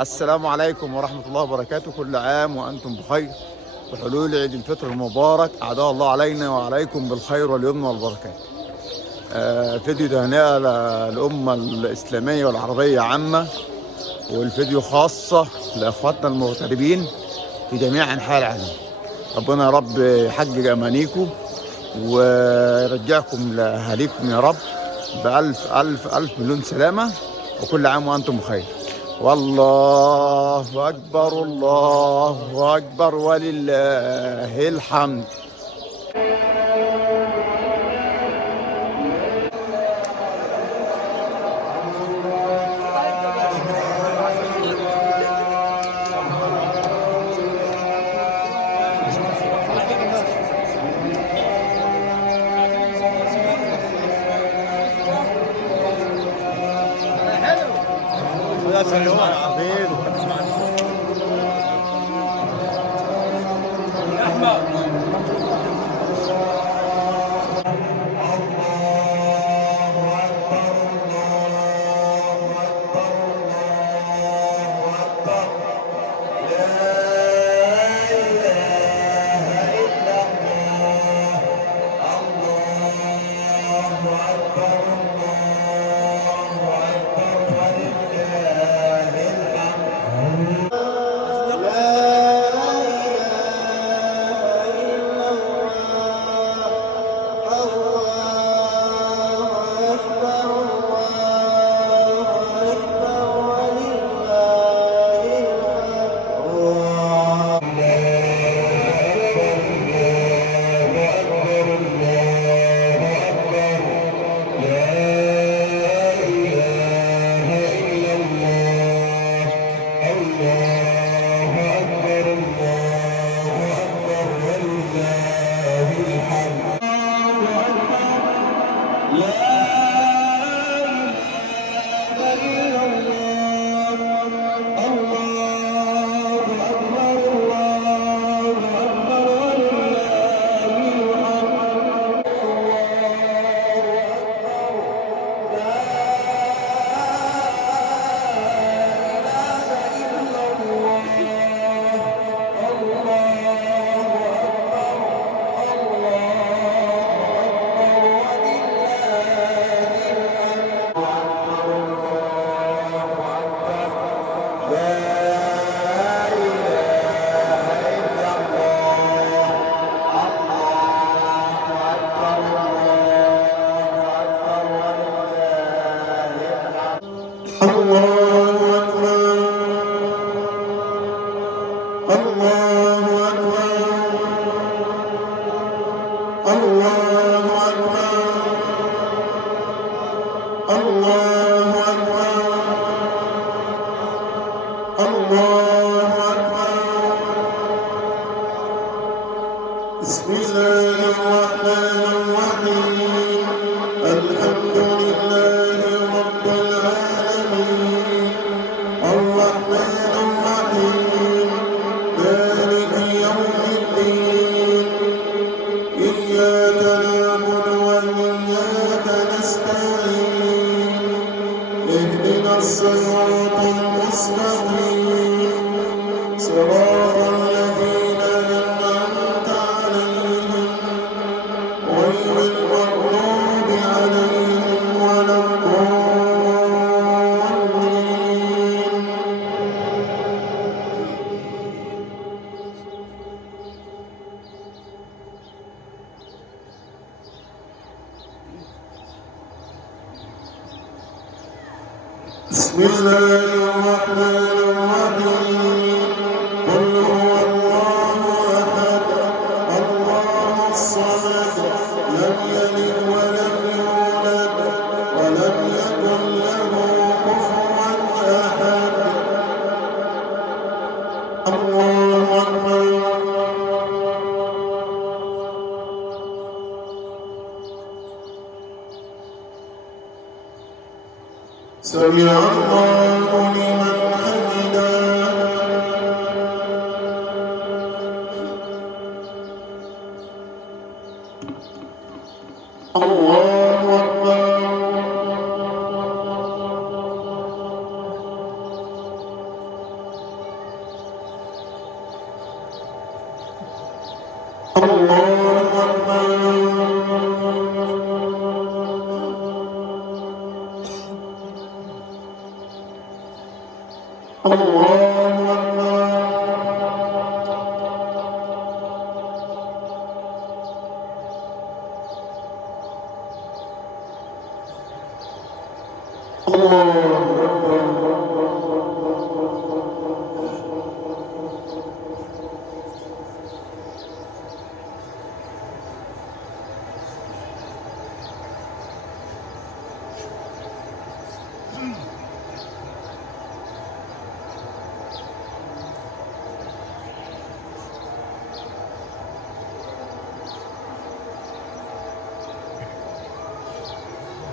السلام عليكم ورحمة الله وبركاته. كل عام وأنتم بخير. بحلول عيد الفطر المبارك أعاد الله علينا وعليكم بالخير واليمن والبركات. فيديو تهنئة للأمة الإسلامية والعربية عامة، والفيديو خاصة لأخواتنا المغتربين في جميع أنحاء العالم. ربنا يا رب يحقق أمانيكم ويرجعكم لأهاليكم يا رب بألف ألف ألف مليون سلامة، وكل عام وأنتم بخير. والله أكبر الله أكبر ولله الحمد. بسم الله الرحمن الرحيم. الحمد لله رب العالمين، الرحمن الرحيم، مالك يوم الدين، إياك نعبد وإياك نستعين، اهدنا الصراط المستقيم، صراط الذين أنعمت عليهم غير المغضوب عليهم ولا الضالين. بسم الله الرحمن الرحيم. قل هو الله أحد الله الصمد لم يلد ولم يولد ولم يكن له كفوا أحد. الله أكبر. سمع الله لمن حمده. الله أكبر. الله أكبر. الله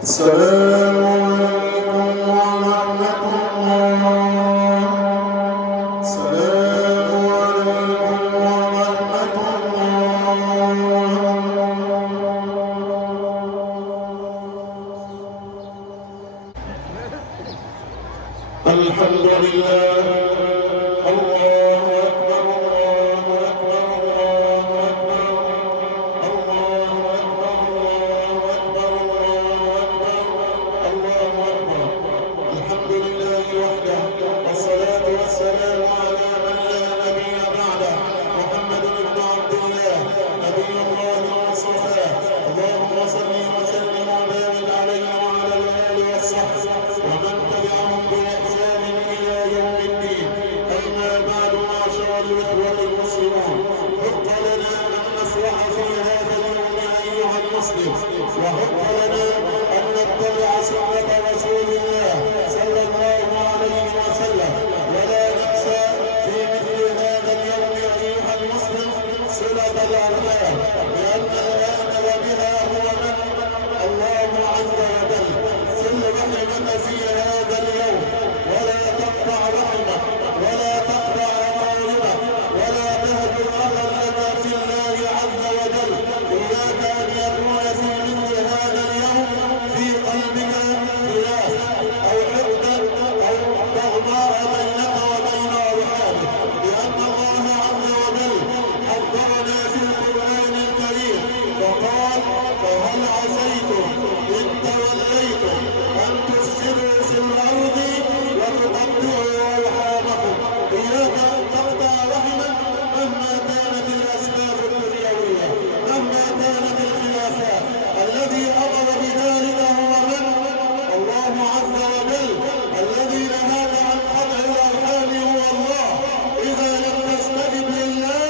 السلام عليكم ورحمة الله. السلام عليكم ورحمة الله. الحمد لله. الله أكبر الله أكبر الله أكبر الله أكبر الله أكبر الله أكبر. الحمد لله وحده والصلاة والسلام على من لا نبي بعده محمد بن عبد الله نبي الله المصطفى. اللهم صل وسلم وبارك عليه وعلى الآل والصحب ومن تبعهم بإحسان إلى يوم الدين. أما بعد معشر الإخوة المسلمون، حق لنا أن نفرح في هذا اليوم أيها المسلم، وحق لنا أن نتبع سنة رسول الله صلى الله عليه وسلم، ولا ننسى في مثل هذا اليوم أيها المسلم صلة الأرحام، لأن الآن وبها هو من الله عز وجل. صل رحمك في هذا اليوم، ولا تقطع رحمك ولا تقطع أقاربك ولا تهجر أخا لك في الله عز وجل. إياك أن يكون في مثل هذا اليوم في قلبك خلاف أو حقد أو بغضاء بينك وبين أرحامك، لأن الله عز وجل حذرنا في القرآن الكريم فقال: فهل عسيتم إن توليتم أن تفسدوا في الأرض وتقطعوا أرحامكم. إياك أن تقطع رحمك مهما كانت الأسباب الدنيوية، مهما كانت الخلافات. الذي أمر بذلك هو من؟ الله عز وجل. الذي نهاك عن قطع الأرحام هو الله. إذا لم تستجب لله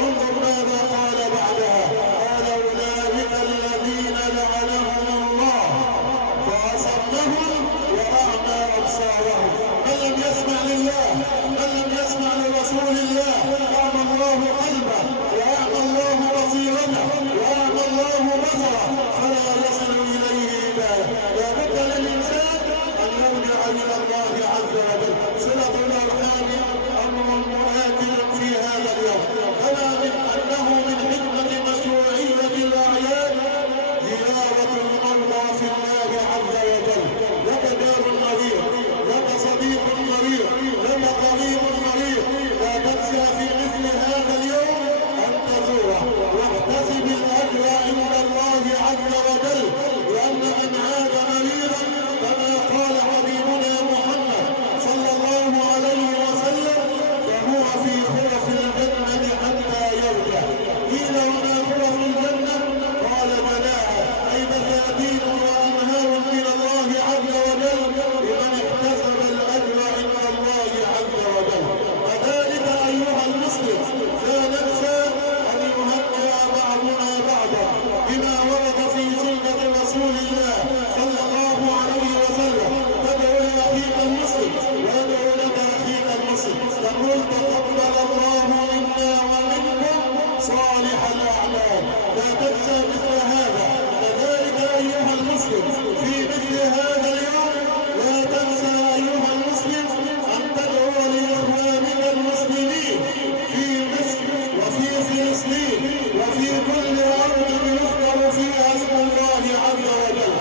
انظر ماذا قال بعدها، قال: أولئك الذين لعنهم الله فأصمهم وأعمى أبصارهم. من لم يسمع لله، من لم يسمع لرسول الله، أعمى الله قلبه وأعمى الله بصيرته وأعمى الله بصره، فلا يصل إليه هداية. لا بد للإنسان أن يرجع إلى الله عز وجل. صلة الأرحام أمر مؤكد في هذا اليوم، كما من أنه من حكمة مشروعية الأعياد زيارة المرضى في الله عز وجل. لك جار مريض، لك صديق مريض، لك قريب مريض، لا تنسى في مثل هذا اليوم أن تزوره واحتسب الأجر عند الله عز وجل، لأن من عاد مريضا كما قال حبيبنا محمد صلى الله عليه وسلم فهو في خلف الجنة حتى يرجع. قيل: وما خلف الجنة؟ قال: بلاها، أي بساتين وأنهار من الله عز وجل لمن احتسب الأجر عند الله عز وجل. وذلك أيها المسلم لا ننسى أن يهنئ بعضنا بعضا بما ورد في سنة رسول الله صلى الله عليه وسلم. تدعو لأخيك المسلم ويدعو لك أخيك المسلم، تقول: تقبل الله منا ومنكم صالح الأعمال. لا تنسى مثل هذا. كذلك أيها المسلم في مثل هذا اليوم لا تنسى أيها المسلم أن تدعو لإخوانك المسلمين في مصر وفي فلسطين وفي كل أرض يذكر فيها اسم الله عز وجل.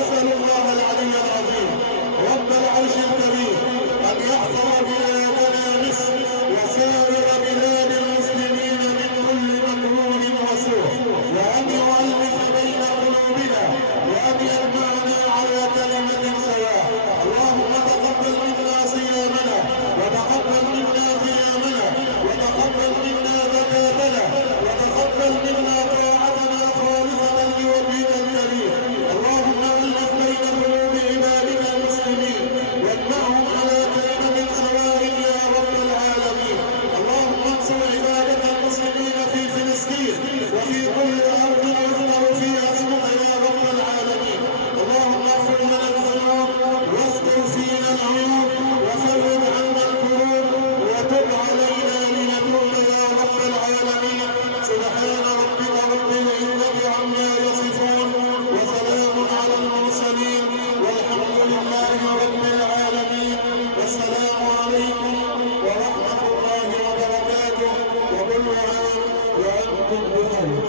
أسأل الله العلي العظيم رب العرش الكريم أن يحفظ بلادنا مصر عام وأنتم بخير.